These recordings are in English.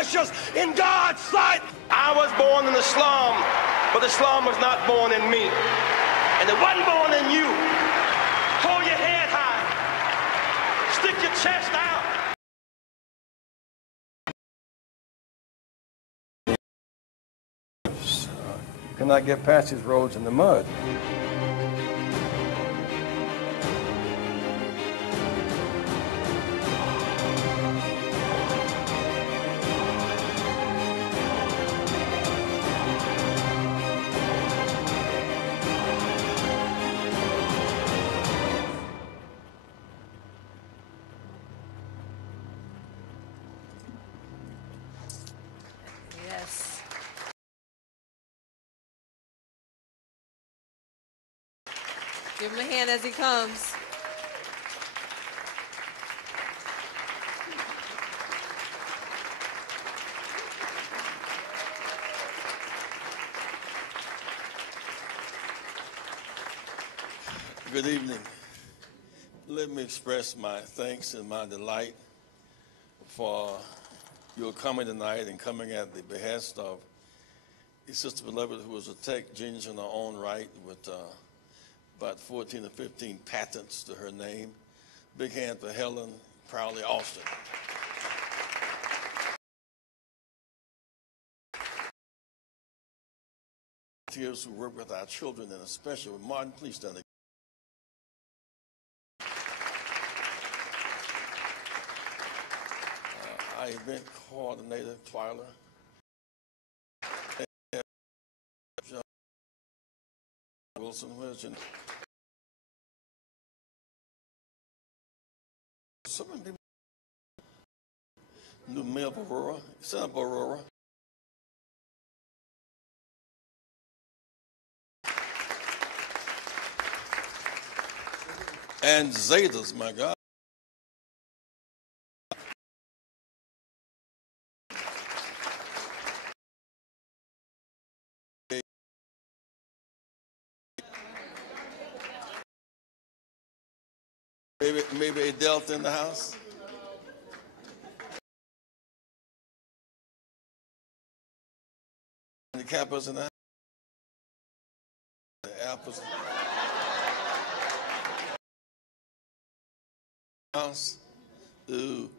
precious in God's sight. I was born in the slum, but the slum was not born in me. And it wasn't born in you. Hold your head high. Stick your chest out. Cannot get past these roads in the mud. Yes. Give him a hand as he comes. Good evening. Let me express my thanks and my delight for your coming tonight and coming at the behest of a sister beloved who was a tech genius in her own right with about 14 or 15 patents to her name. Big hand for Helen Proudly Austin. Tears who work with our children and especially with Martin. Please stand. Our event coordinator, Twyla. Wilson, where's your name? So many people. New Mayor Aurora, Senator Aurora. And Zetas, my God. Maybe a Delta in the house. The Kappas in the house. The Apples. House. Ooh.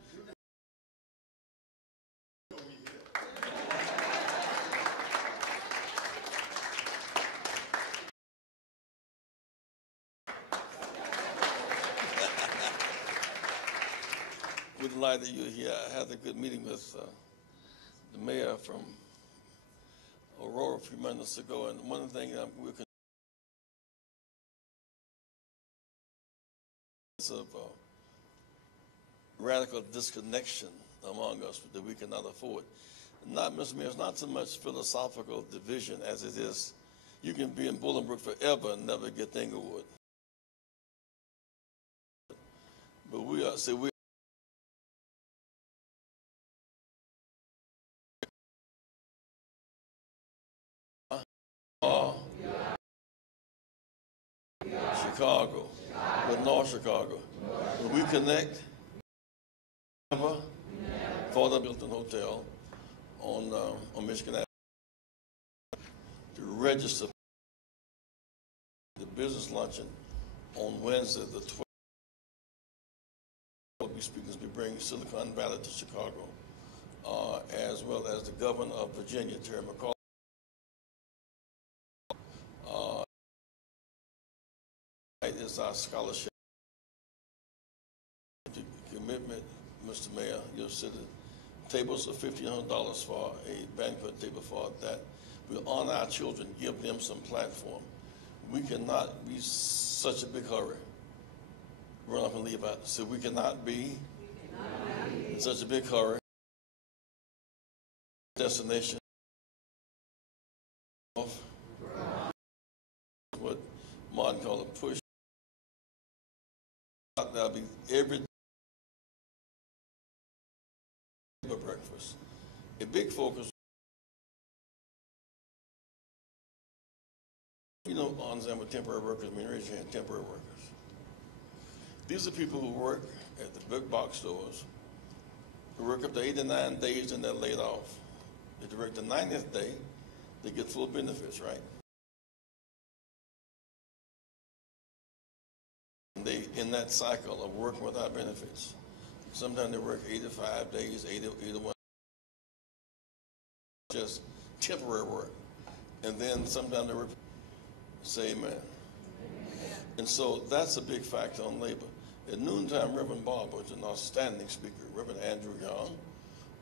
We're delighted you're here. I had a good meeting with the mayor from Aurora a few minutes ago, and one of the things we're of radical disconnection among us that we cannot afford. Not, Mr. Mayor, it's not so much philosophical division as it is you can be in Bolingbrook forever and never get to Inglewood. But we are, see, we Chicago, but North Chicago. When we connect, for the Milton Hotel on Michigan Avenue to register the business luncheon on Wednesday, the 12th. We'll be speakers be bringing Silicon Valley to Chicago, as well as the governor of Virginia, Terry McAuliffe. Is our scholarship commitment, Mr. Mayor. You'll sit at tables of $1,500 for a banquet table for that. We honor our children, give them some platform. We cannot be such a big hurry. Run up and leave out. So we cannot be in such a big hurry. Destination of what Martin called a push. That'll be every day breakfast. A big focus. You know, understand what temporary workers mean. Raise your hand, temporary workers. These are people who work at the big box stores, They work up to 89 days and they're laid off. If they work the 90th day, they get full benefits, right? They in that cycle of working without benefits. Sometimes they work 85 days, 81, just temporary work. And then sometimes they work, say amen. And so that's a big factor on labor. At noontime, Reverend Barber was an outstanding speaker. Reverend Andrew Young,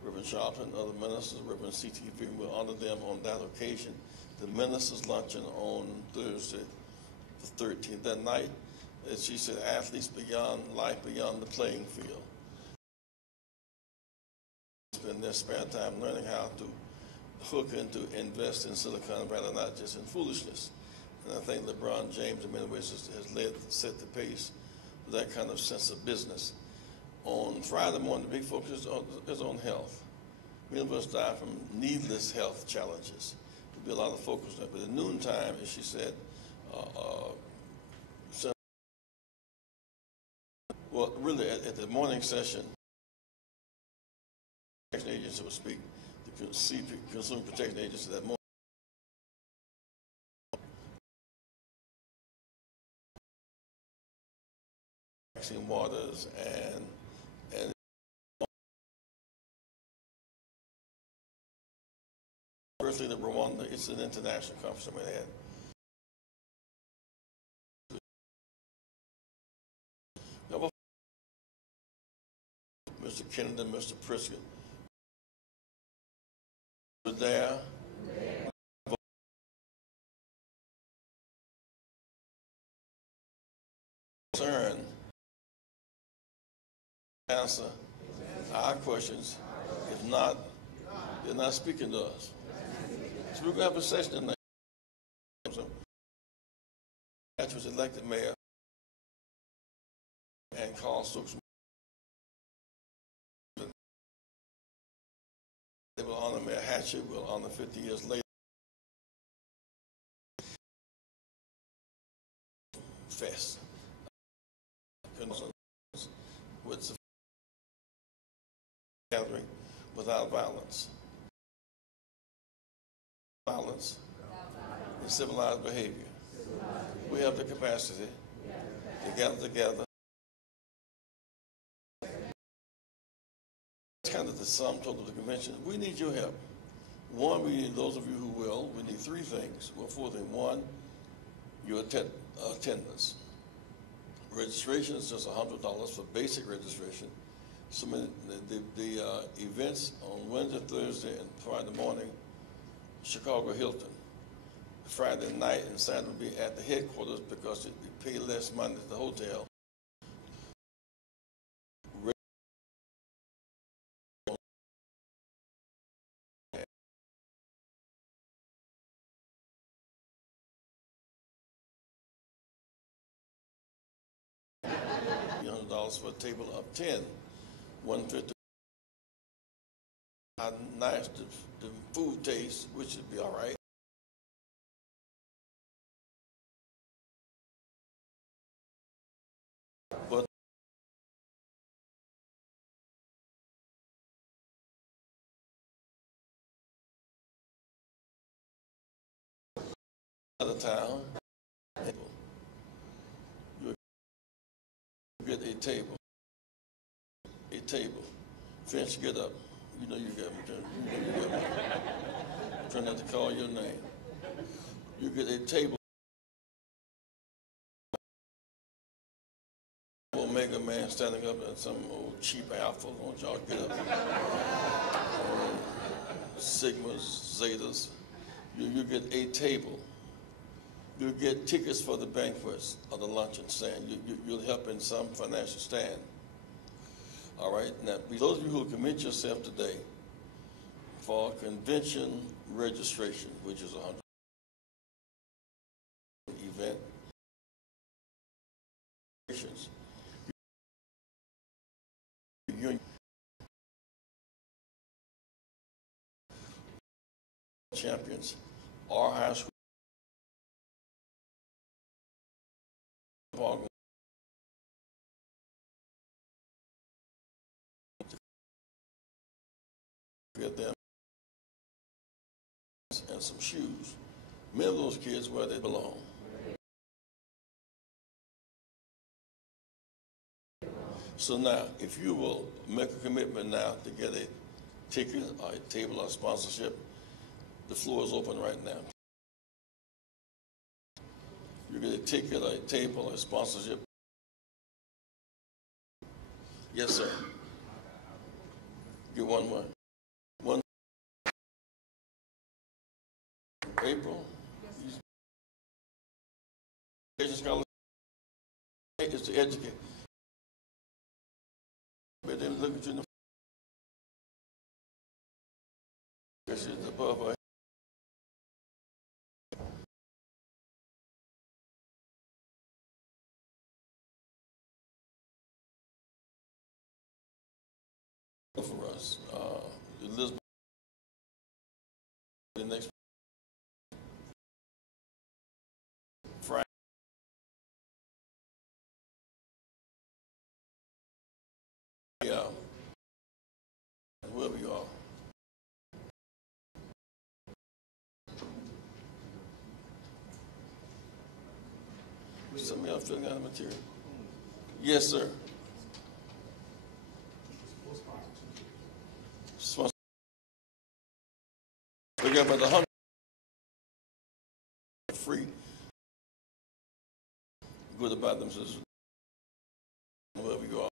Reverend Sharpton, other ministers, Reverend C.T.V. We'll honor them on that occasion. The ministers' luncheon on Thursday, the 13th. That night, as she said, athletes beyond life, beyond the playing field. Spend their spare time learning how to hook and to invest in Silicon Valley, not just in foolishness. And I think LeBron James, in many ways, has set the pace for that kind of sense of business. On Friday morning, the big focus is on health. Many of us die from needless health challenges. There'll be a lot of focus on that. But at noontime, as she said, well, really, at the morning session, the Protection Agency will speak. The Consumer Protection Agency that morning. Maxine Waters and First Lady of Rwanda. It's an international conference that we had. Mr. Kennedy, Mr. Pritzker were there. Concern, answer our questions. If not, they're not speaking to us. So we're going to have a session tonight. Hatch was elected mayor, and Carl Stokes. They will honor Mayor Hatcher. We'll honor 50 years later. Fest. With the gathering without violence. Violence is civilized behavior. We have the capacity to gather together. It's kind of the sum total of the convention. We need your help. One, we need those of you who will. We need three things. Well, four things. One, your attendance. Registration is just $100 for basic registration. So the events on Wednesday, Thursday, and Friday morning, Chicago Hilton. Friday night and Saturday will be at the headquarters because we pay less money at the hotel. $100 for a table of 10, $150. How nice the food tastes, which would be all right. But out of town, you get a table. Finch, get up. You know you got me. You know you got me. I'm trying not to call your name. You get a table. Omega man standing up at some old cheap alpha. Don't y'all get up. Sigmas, Zetas. You get a table. You get tickets for the banquets or the luncheon stand. You'll help in some financial stand. All right. Now, those of you who commit yourself today for convention registration, which is $100 event, champions, our high school. get them and some shoes. Many of those kids where they belong. So now, if you will make a commitment now to get a ticket or a table or sponsorship, the floor is open right now. You get a ticket or a table or a sponsorship. Yes, sir. Get one more. One. April. Education is to educate. But then look at you in the this is above her. For us, Elizabeth, the next Friday. Yeah, wherever you are. Somebody else filling out the material. Yes, sir. We got about 100 free. Good about them, sisters. Wherever you are.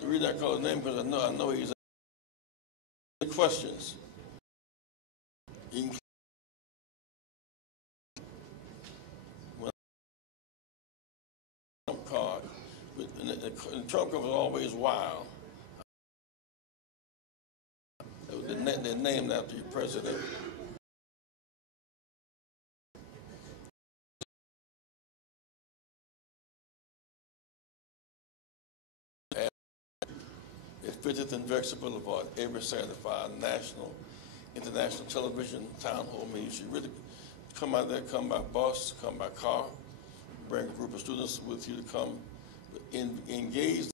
You read that call his name because I know he's questions. Card. And the Trump card was always wild. They're named after your president. At 50th and Drexel Boulevard, every Saturday for our national, international television town hall meeting. You should really come out there, come by bus, come by car, bring a group of students with you to come engage.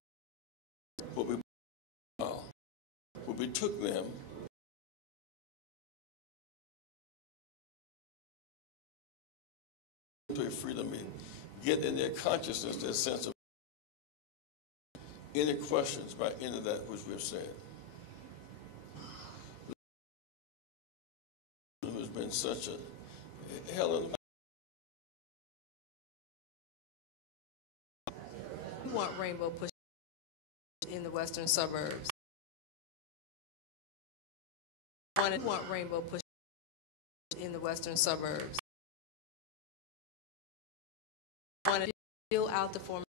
What we took them to a freedom meeting, get in their consciousness that sense of any questions by any of that which we've said. Who's been such a Helen. We want rainbow push in the western suburbs. We want rainbow push in the western suburbs. We want to fill out the format.